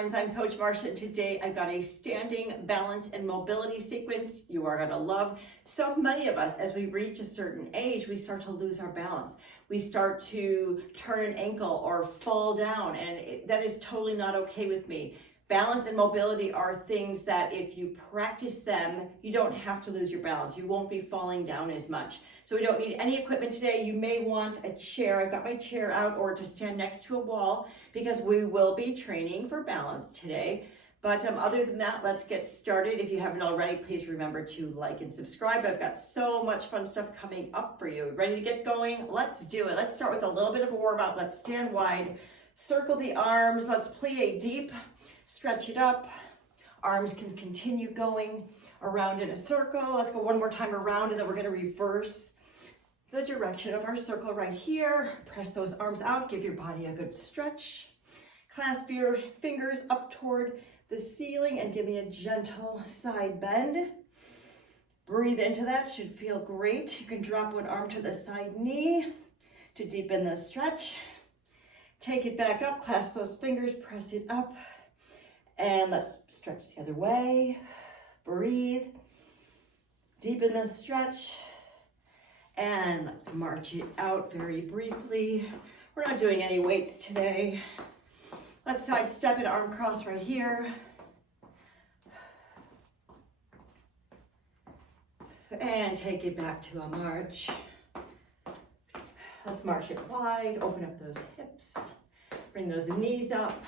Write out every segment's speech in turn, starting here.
friends, I'm Coach Marcia, and today I've got a standing balance and mobility sequence you are going to love. So many of us, as we reach a certain age, we start to lose our balance. We start to turn an ankle or fall down, and that is totally not okay with me. Balance and mobility are things that if you practice them, you don't have to lose your balance. You won't be falling down as much. So we don't need any equipment today. You may want a chair. I've got my chair out, or to stand next to a wall, because we will be training for balance today. But other than that, let's get started. If you haven't already, please remember to like and subscribe. I've got so much fun stuff coming up for you. Ready to get going? Let's do it. Let's start with a little bit of a warm up. Let's stand wide, circle the arms. Let's plie deep, stretch it up. Arms can continue going around in a circle. Let's go one more time around, and then we're going to reverse the direction of our circle right here. Press those arms out. Give your body a good stretch. Clasp your fingers up toward the ceiling and give me a gentle side bend. Breathe into that. Should feel great. You can drop one arm to the side knee to deepen the stretch. Take it back up. Clasp those fingers. Press it up. And let's stretch the other way. Breathe. Deepen the stretch. And let's march it out very briefly. We're not doing any weights today. Let's sidestep an arm cross right here. And take it back to a march. Let's march it wide, open up those hips. Bring those knees up.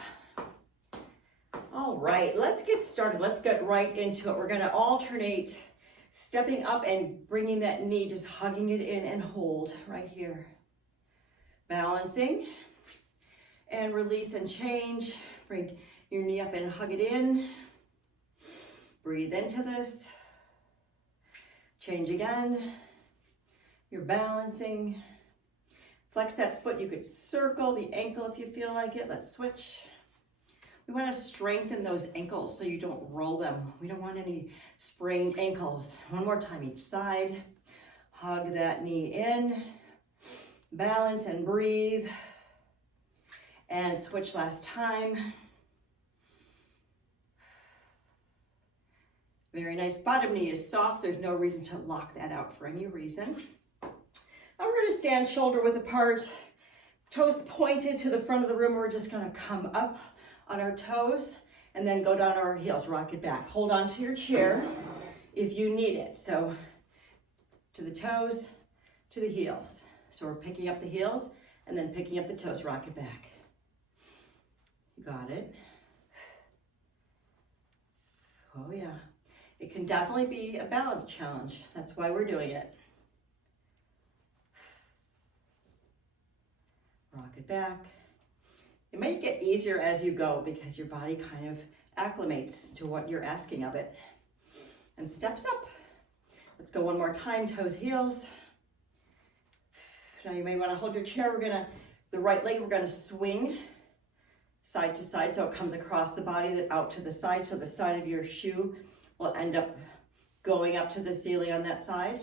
All right, let's get started. Let's get right into it. We're gonna alternate stepping up and bringing that knee, just hugging it in and hold right here. Balancing and release and change. Bring your knee up and hug it in. Breathe into this. Change again. You're balancing. Flex that foot. You could circle the ankle if you feel like it. Let's switch. We want to strengthen those ankles so you don't roll them. We don't want any sprained ankles. One more time each side. Hug that knee in. Balance and breathe. And switch last time. Very nice. Bottom knee is soft. There's no reason to lock that out for any reason. Now we're going to stand shoulder width apart. Toes pointed to the front of the room. We're just going to come up on our toes and then go down our heels. Rock it back. Hold on to your chair if you need it. So to the toes, to the heels. So we're picking up the heels and then picking up the toes. Rock it back. You got it. Oh yeah. It can definitely be a balance challenge. That's why we're doing it. Rock it back. It may get easier as you go because your body kind of acclimates to what you're asking of it. And steps up. Let's go one more time, toes, heels. Now you may want to hold your chair. The right leg, we're going to swing side to side so it comes across the body, then out to the side. So the side of your shoe will end up going up to the ceiling on that side.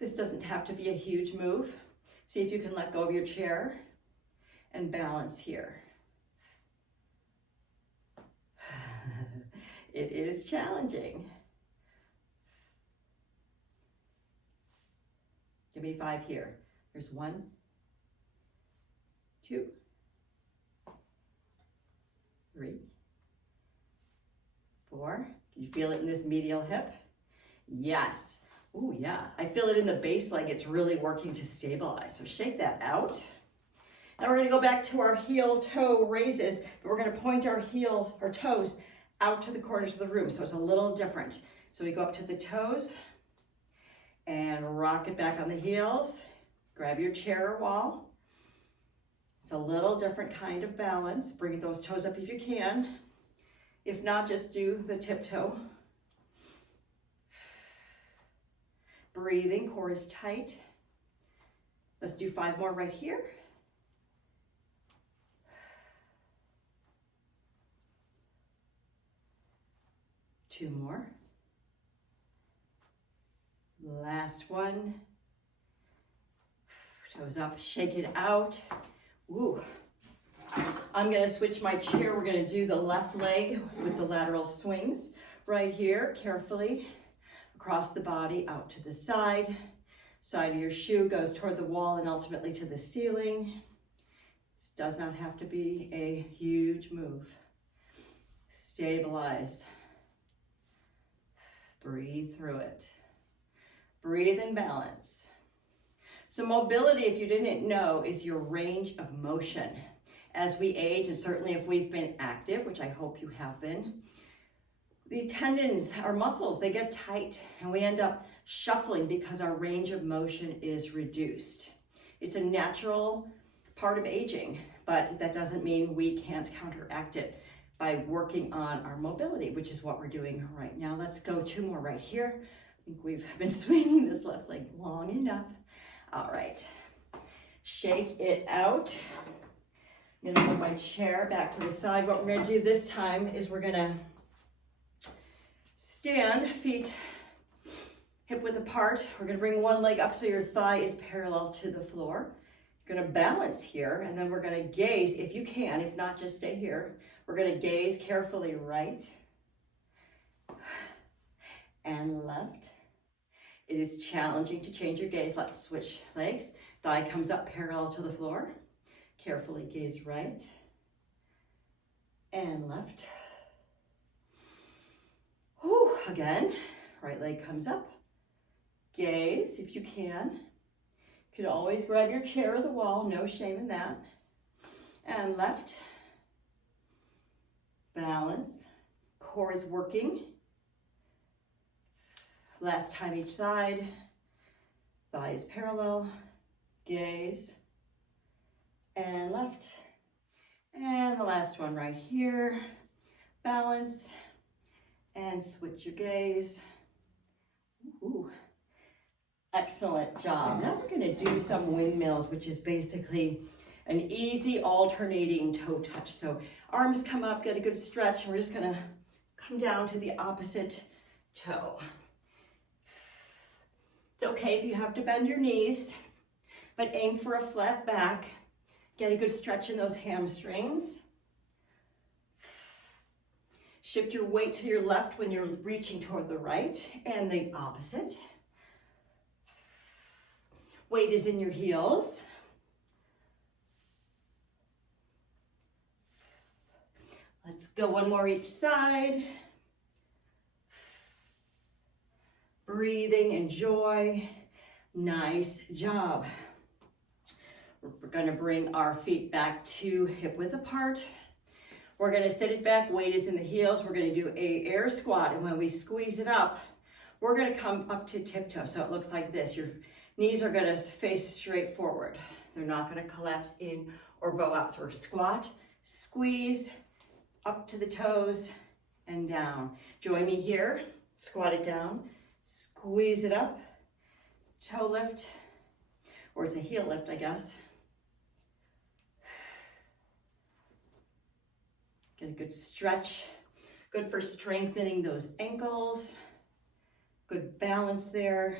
This doesn't have to be a huge move. See if you can let go of your chair and balance here. It is challenging. Give me 5 here. There's 1, 2, 3, 4. Can you feel it in this medial hip? Yes. Ooh, yeah. I feel it in the base leg. It's really working to stabilize. So shake that out. Now we're going to go back to our heel-toe raises, but we're going to point our heels, our toes, out to the corners of the room. So it's a little different. So we go up to the toes and rock it back on the heels. Grab your chair or wall. It's a little different kind of balance. Bring those toes up if you can. If not, just do the tiptoe. Breathing, core is tight. Let's do 5 more right here. Two more. Last one. Toes up, shake it out. Woo. I'm gonna switch my chair. We're gonna do the left leg with the lateral swings right here, carefully across the body, out to the side. Side of your shoe goes toward the wall and ultimately to the ceiling. This does not have to be a huge move. Stabilize. Breathe through it. Breathe and balance. So mobility, if you didn't know, is your range of motion. As we age, and certainly if we've been active, which I hope you have been, the tendons, our muscles, they get tight and we end up shuffling because our range of motion is reduced. It's a natural part of aging, but that doesn't mean we can't counteract it by working on our mobility, which is what we're doing right now. Let's go 2 more right here. I think we've been swinging this left leg long enough. All right, shake it out. I'm gonna move my chair back to the side. What we're gonna do this time is we're gonna stand, feet hip width apart. We're gonna bring one leg up so your thigh is parallel to the floor. You're gonna balance here, and then we're gonna gaze, if you can, if not, just stay here. We're gonna gaze carefully right and left. It is challenging to change your gaze. Let's switch legs. Thigh comes up parallel to the floor. Carefully gaze right and left. Whew, again, right leg comes up. Gaze if you can. You can always grab your chair or the wall, no shame in that. And left. Balance. Core is working. Last time each side. Thigh is parallel. Gaze. And left. And the last one right here. Balance. And switch your gaze. Ooh. Excellent job. Now we're going to do some windmills, which is basically an easy alternating toe touch. So arms come up, get a good stretch, and we're just going to come down to the opposite toe. It's okay if you have to bend your knees, but aim for a flat back. Get a good stretch in those hamstrings. Shift your weight to your left when you're reaching toward the right, and the opposite. Weight is in your heels. Let's go one more each side. Breathing, enjoy. Nice job. We're going to bring our feet back to hip width apart. We're going to sit it back, weight is in the heels. We're going to do a air squat, and when we squeeze it up, we're going to come up to tiptoe. So it looks like this. Your knees are going to face straight forward. They're not going to collapse in or bow out. So we're squat, squeeze, up to the toes, and down. Join me here. Squat it down, squeeze it up, toe lift, or it's a heel lift, I guess. Get a good stretch. Good for strengthening those ankles. Good balance there.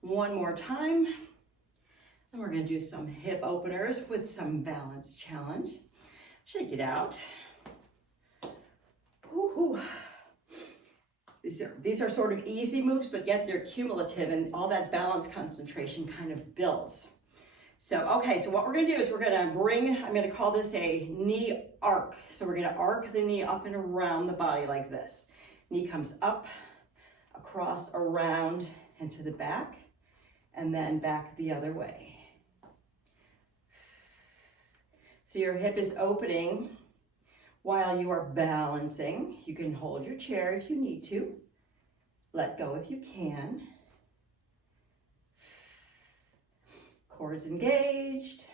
One more time. And we're going to do some hip openers with some balance challenge. Shake it out. Woo-hoo. These are sort of easy moves, but yet they're cumulative, and all that balance concentration kind of builds. So, okay, so what we're going to do is we're going to I'm going to call this a knee arc. So we're going to arc the knee up and around the body like this. Knee comes up, across, around, and to the back, and then back the other way. So your hip is opening while you are balancing. You can hold your chair if you need to. Let go if you can. Core is engaged.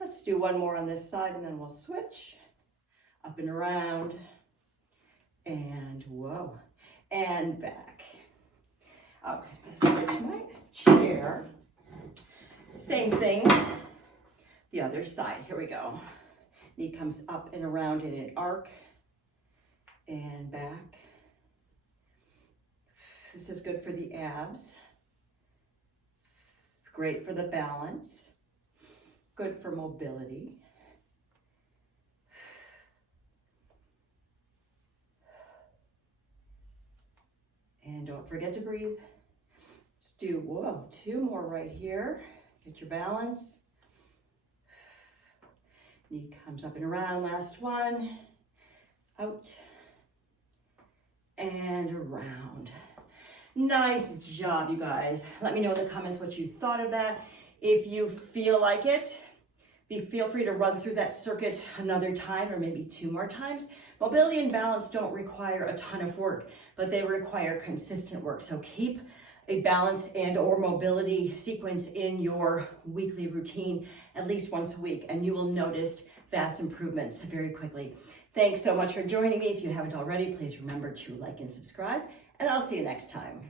Let's do one more on this side and then we'll switch. Up and around. And whoa. And back. Okay, I'm gonna switch my chair. Same thing. The other side. Here we go. Knee comes up and around in an arc and back. This is good for the abs. Great for the balance. Good for mobility. And don't forget to breathe. Let's do, whoa, 2 more right here. Get your balance. Knee comes up and around, last one. Out and around. Nice job, you guys. Let me know in the comments what you thought of that. If you feel like it, feel free to run through that circuit another time or maybe 2 more times. Mobility and balance don't require a ton of work, but they require consistent work. So keep a balance and or mobility sequence in your weekly routine at least once a week, and you will notice vast improvements very quickly. Thanks so much for joining me. If you haven't already, please remember to like and subscribe, and I'll see you next time.